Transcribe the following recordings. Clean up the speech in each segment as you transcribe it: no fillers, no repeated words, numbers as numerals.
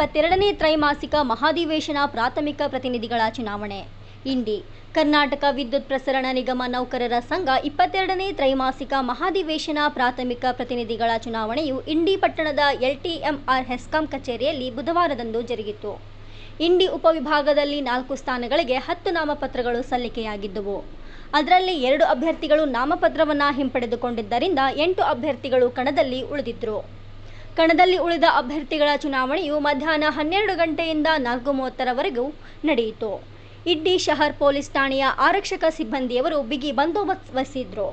22ನೇ ತ್ರೈಮಾಸಿಕ ಮಹಾಧಿವೇಶನ ಪ್ರಾಥಮಿಕ ಪ್ರತಿನಿಧಿಗಳ ಚುನಾವಣೆ. ಇಂಡಿ ಕರ್ನಾಟಕ ವಿದ್ಯುತ್ ಪ್ರಸರಣ ನಿಗಮ ನೌಕರರ ಸಂಘ 22ನೇ ತ್ರೈಮಾಸಿಕ ಮಹಾಧಿವೇಶನ ಪ್ರಾಥಮಿಕ ಪ್ರತಿನಿಧಿಗಳ ಚುನಾವಣೆಯು ಇಂಡಿ ಪಟ್ಟಣದ LTMR ಹೆಸ್ಕಾಂ ಕಚೇರಿಯಲ್ಲಿ ಬುಧವಾರದಂದು ಜರುಗಿತು. ಇಂಡಿ ಉಪವಿಭಾಗದಲ್ಲಿ 4 ಸ್ಥಾನಗಳಿಗೆ 10 ನಾಮಪತ್ರಗಳು ಸಲ್ಲಿಕೆಯಾಗಿದ್ದವು. ಅದರಲ್ಲಿ 2 ಅಭ್ಯರ್ಥಿಗಳು ನಾಮಪತ್ರವನ್ನು ಹಿಂಪಡೆದುಕೊಂಡಿದ್ದರಿಂದ 8 ಅಭ್ಯರ್ಥಿಗಳು ಕಣದಲ್ಲಿ ಉಳಿದಿದ್ದರು. ಕಣದಲ್ಲಿ ಉಳಿದ ಅಭ್ಯರ್ಥಿಗಳ ಚುನಾವಣೆಯು ಮಧ್ಯಾಹ್ನ 12 ಗಂಟೆಯಿಂದ 4:30ರವರೆಗೂ ನಡೆಯಿತು. ಇಂಡಿ ಶಹರ್ ಪೊಲೀಸ್ ಠಾಣೆಯ ಆರಕ್ಷಕ ಸಿಬ್ಬಂದಿಯವರು ಬಿಗಿ ಬಂದೋಬಸ್ತ್ ವಹಿಸಿದ್ರು.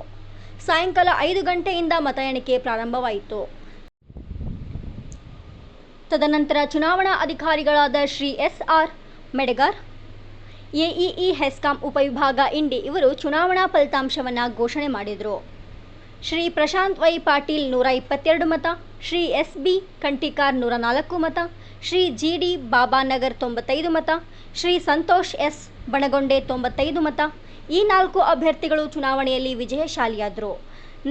ಸಾಯಂಕಾಲ 5 ಗಂಟೆಯಿಂದ ಮತ ಎಣಿಕೆ ಪ್ರಾರಂಭವಾಯಿತು. ತದನಂತರ ಚುನಾವಣಾ ಅಧಿಕಾರಿಗಳಾದ ಶ್ರೀ SR ಮೆಡಗಾರ್, AEE ಹೆಸ್ಕಾಂ ಉಪವಿಭಾಗ ಇಂಡಿ ಇವರು ಚುನಾವಣಾ ಫಲಿತಾಂಶವನ್ನು ಘೋಷಣೆ ಮಾಡಿದರು. ಶ್ರೀ ಪ್ರಶಾಂತ್ ವೈ ಪಾಟೀಲ್ 122 ಮತ, ಶ್ರೀ SB ಕಂಠಿಕಾರ್ 104 ಮತ, ಶ್ರೀ GD ಬಾಬಾನಗರ್ 95 ಮತ, ಶ್ರೀ ಸಂತೋಷ್ S ಬಣಗೊಂಡೆ 95 ಮತ. ಈ 4 ಅಭ್ಯರ್ಥಿಗಳು ಚುನಾವಣೆಯಲ್ಲಿ ವಿಜಯಶಾಲಿಯಾದರು.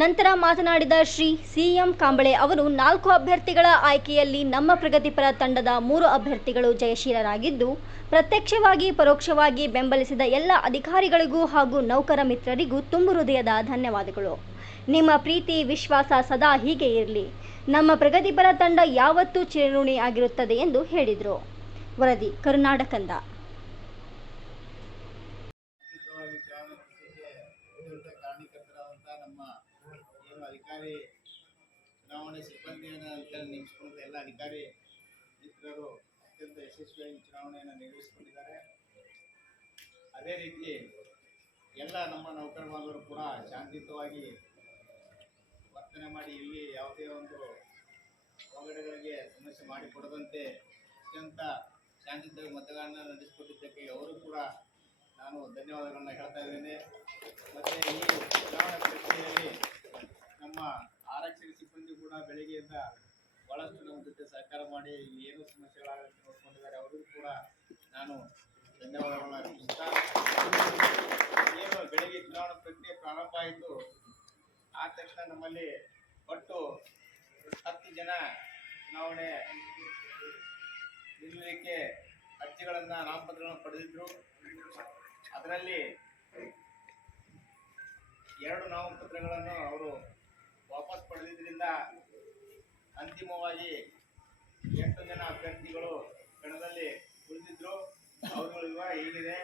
ನಂತರ ಮಾತನಾಡಿದ ಶ್ರೀ CM ಕಾಂಬಳೆ ಅವರು 4 ಅಭ್ಯರ್ಥಿಗಳ ಆಯ್ಕೆಯಲ್ಲಿ ನಮ್ಮ ಪ್ರಗತಿಪರ ತಂಡದ 3 ಅಭ್ಯರ್ಥಿಗಳು ಜಯಶೀಲರಾಗಿದ್ದು, ಪ್ರತ್ಯಕ್ಷವಾಗಿ ಪರೋಕ್ಷವಾಗಿ ಬೆಂಬಲಿಸಿದ ಎಲ್ಲ ಅಧಿಕಾರಿಗಳಿಗೂ ಹಾಗೂ ನೌಕರ ಮಿತ್ರರಿಗೂ ತುಂಬು ಹೃದಯದ ಧನ್ಯವಾದಗಳು. ನಿಮ್ಮ ಪ್ರೀತಿ ವಿಶ್ವಾಸ ಸದಾ ಹೀಗೆ ಇರಲಿ. ನಮ್ಮ ಪ್ರಗತಿಪರ ತಂಡ ಯಾವತ್ತೂ ಚಿರಋಣಿ ಆಗಿರುತ್ತದೆ ಎಂದು ಹೇಳಿದರು. ವರದಿ ಕರುನಾಡಕಂದ. ಅಧಿಕಾರಿ ಚುನಾವಣೆ ಸಿಬ್ಬಂದಿಯನ್ನು ನೇಮಿಸಿಕೊಂಡ ಎಲ್ಲ ಅಧಿಕಾರಿ ಮಿತ್ರರು ಅತ್ಯಂತ ಯಶಸ್ವಿಯಾಗಿ ಚುನಾವಣೆಯನ್ನು ನಿರ್ವಹಿಸಿಕೊಂಡಿದ್ದಾರೆ. ಅದೇ ರೀತಿ ಎಲ್ಲ ನಮ್ಮ ನೌಕರ ಬಾಂಧವರು ಕೂಡ ಶಾಂತಿಯುತವಾಗಿ ವರ್ತನೆ ಮಾಡಿ ಇಲ್ಲಿ ಯಾವುದೇ ಒಂದು ಅವಘಡಗಳಿಗೆ ಸಮಸ್ಯೆ ಮಾಡಿಕೊಡದಂತೆ ಅತ್ಯಂತ ಶಾಂತಿಯುತ ಮತಗಳನ್ನು ನಡೆಸಿಕೊಟ್ಟಿದ್ದಕ್ಕೆ ಅವರು ಕೂಡ ನಾನು ಧನ್ಯವಾದಗಳನ್ನು ಹೇಳ್ತಾ ಇದ್ದೇನೆ. ಮತ್ತು ಈ ಚುನಾವಣಾ ಪ್ರಕ್ರಿಯೆಯಲ್ಲಿ ನಮ್ಮ ಆರಕ್ಷಕ ಸಿಬ್ಬಂದಿ ಕೂಡ ಬೆಳಗ್ಗೆಯಿಂದ ಭಾಳಷ್ಟು ನಮ್ಮ ಜೊತೆ ಸಹಕಾರ ಮಾಡಿ ಏನು ಸಮಸ್ಯೆಗಳಾಗುತ್ತೆ ನೋಡ್ಕೊಂಡಿದ್ದಾರೆ. ಅವರಿಗೂ ಕೂಡ ನಾನು ಧನ್ಯವಾದಗಳನ್ನು ಅರ್ಪಿಸ್ತಾ, ಏನು ಬೆಳಗ್ಗೆ ಚುನಾವಣಾ ಪ್ರಕ್ರಿಯೆ ಪ್ರಾರಂಭ ಆಯಿತು ಆದ ತಕ್ಷಣ ನಮ್ಮಲ್ಲಿ ಒಟ್ಟು 10 ಜನ ಚುನಾವಣೆ ನಿಲ್ಲಲಿಕ್ಕೆ ಅರ್ಜಿಗಳನ್ನು ನಾಮಪತ್ರಗಳನ್ನು ಪಡೆದಿದ್ದರು. ಅದರಲ್ಲಿ 2 ನಾಮಪತ್ರಗಳನ್ನು ಅವರು ವಾಪಸ್ ಪಡೆದಿದ್ದರಿಂದ ಅಂತಿಮವಾಗಿ 8 ಜನ ಅಭ್ಯರ್ಥಿಗಳು ಕಣದಲ್ಲಿ ಉಳಿದಿದ್ರು. ಅವುಗಳು ಹೀಗಿದೆ: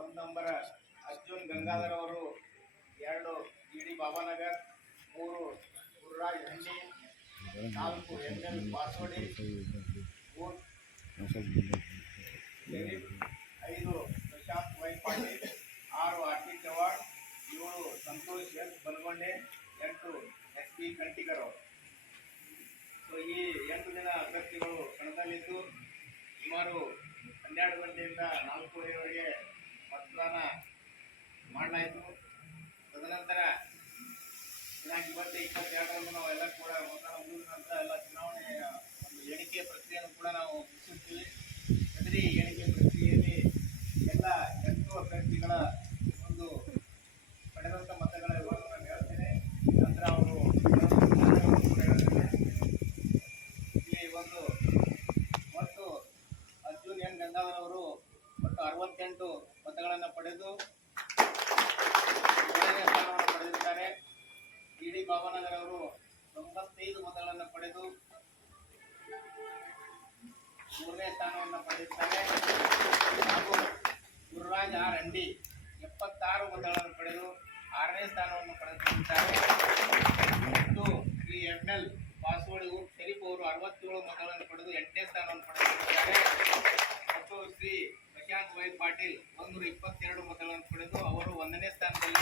1 ನಂಬರ್ ಅರ್ಜುನ್ ಗಂಗಾಧರ್ ಅವರು, 2 GD Babanagar, 3 Gururaj Handi, 4 ML Basodi, 5 Prashanth Y Patil, 6 RT Chavan, 7 Santosh S Banagonde, 8 SB Kantikar. So ಈ 8 ಜನ ಅಭ್ಯರ್ಥಿಗಳು ಕಣದಲ್ಲಿದ್ದು ಸುಮಾರು 12 ಗಂಟೆಯಿಂದ 4:30ವರೆಗೆ ಮತದಾನ ಮಾಡಲಾಯಿತು. ತದನಂತರ ದಿನಾಂಕ 22ರಂದು ನಾವೆಲ್ಲ ಕೂಡ ಮತದಾನ ಮುಗಿದ ನಂತರ ಎಲ್ಲ ಚುನಾವಣೆಯ ಒಂದು ಎಣಿಕೆ ಪ್ರಕ್ರಿಯೆಯನ್ನು ಕೂಡ ನಾವು ಮುಗಿಸುತ್ತೀವಿ. ಅದರ ಎಣಿಕೆ ಪ್ರಕ್ರಿಯೆಯಲ್ಲಿ ಎಲ್ಲ 8 ಅಭ್ಯರ್ಥಿಗಳ ಒಂದು ಪಡೆದಂಥ ಮತಗಳ ವಿವರವನ್ನು ಹೇಳ್ತೇನೆ. ನಂತರ ಅವರು ಕೂಡ ಹೇಳ್ತೇನೆ. ಇಲ್ಲಿ ಒಂದು ಒಟ್ಟು ಅರ್ಜುನ್ N ಗಂಗಾಧರ್ ಅವರು ಒಟ್ಟು 68 ಮತಗಳನ್ನು ಪಡೆದು ಎರಡನೇ ಸ್ಥಾನವನ್ನು ಪಡೆದಿದ್ದಾರೆ. GD ಬಾಬಾನಗರ್ ಅವರು 95 ಮತಗಳನ್ನು ಪಡೆದು 3ನೇ ಸ್ಥಾನವನ್ನು ಪಡೆದಿದ್ದಾರೆ. ಹಾಗೂ ಗುರುರಾಜ್ R ಹಂಡಿ 76 ಮತಗಳನ್ನು ಪಡೆದು 6ನೇ ಸ್ಥಾನವನ್ನು ಪಡೆದಿದ್ದಾರೆ. ಮತ್ತು ಶ್ರೀ ML ಬಾಸೋಡಿ ಶರೀಫ್ ಅವರು 67 ಮತಗಳನ್ನು ಪಡೆದು 8ನೇ ಸ್ಥಾನವನ್ನು ಪಡೆದಿದ್ದಾರೆ. ಮತ್ತು ಶ್ರೀ ಪ್ರಶಾಂತ್ ವೈ ಪಾಟೀಲ್ 122 ಮತಗಳನ್ನು ಪಡೆದು ಅವರು 1ನೇ ಸ್ಥಾನದಲ್ಲಿ